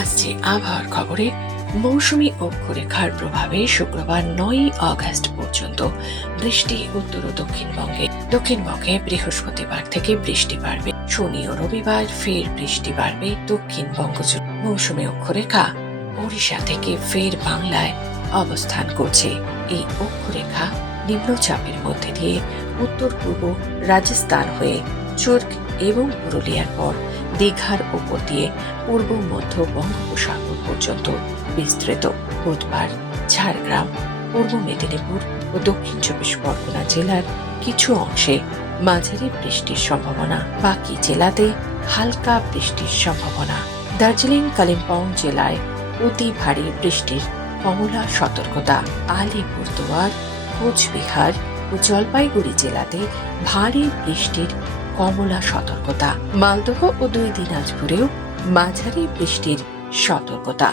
আসছে আবহাওয়ার খবরে। মৌসুমী অক্ষরেখার প্রভাবে শুক্রবার 9 আগস্ট পর্যন্ত বৃষ্টি উত্তর ও দক্ষিণবঙ্গে বৃহস্পতিবার থেকে বৃষ্টি বাড়বে। শনি ও রবিবার ফের বৃষ্টি বাড়বে দক্ষিণবঙ্গ জুড়ে। মৌসুমী অক্ষরেখা ওড়িশা থেকে ফের বাংলায় অবস্থান করছে। এই অক্ষরেখা নিম্নচাপের মধ্যে দিয়ে উত্তর পূর্ব রাজস্থান হয়ে চুর্ক এবং পুরুলিয়ার পর দীঘার উপর দিয়ে পূর্ব মধ্য বঙ্গোপসাগর পর্যন্ত বিস্তৃত। বুধবার ঝাড়গ্রাম, পূর্ব মেদিনীপুর ও দক্ষিণ চব্বিশ পরগনা জেলার কিছু অংশে মাঝারি বৃষ্টির সম্ভাবনা, বাকি জেলাতে হালকা বৃষ্টির সম্ভাবনা। দার্জিলিং, কালিম্পং জেলায় অতি ভারী বৃষ্টির কমলা সতর্কতা। আলিপুরদুয়ার, কোচবিহার ও জলপাইগুড়ি জেলাতে ভারী বৃষ্টির কমলা সতর্কতা। মালদহ ও 2 দিনাজপুরেও মাঝারি বৃষ্টির সতর্কতা।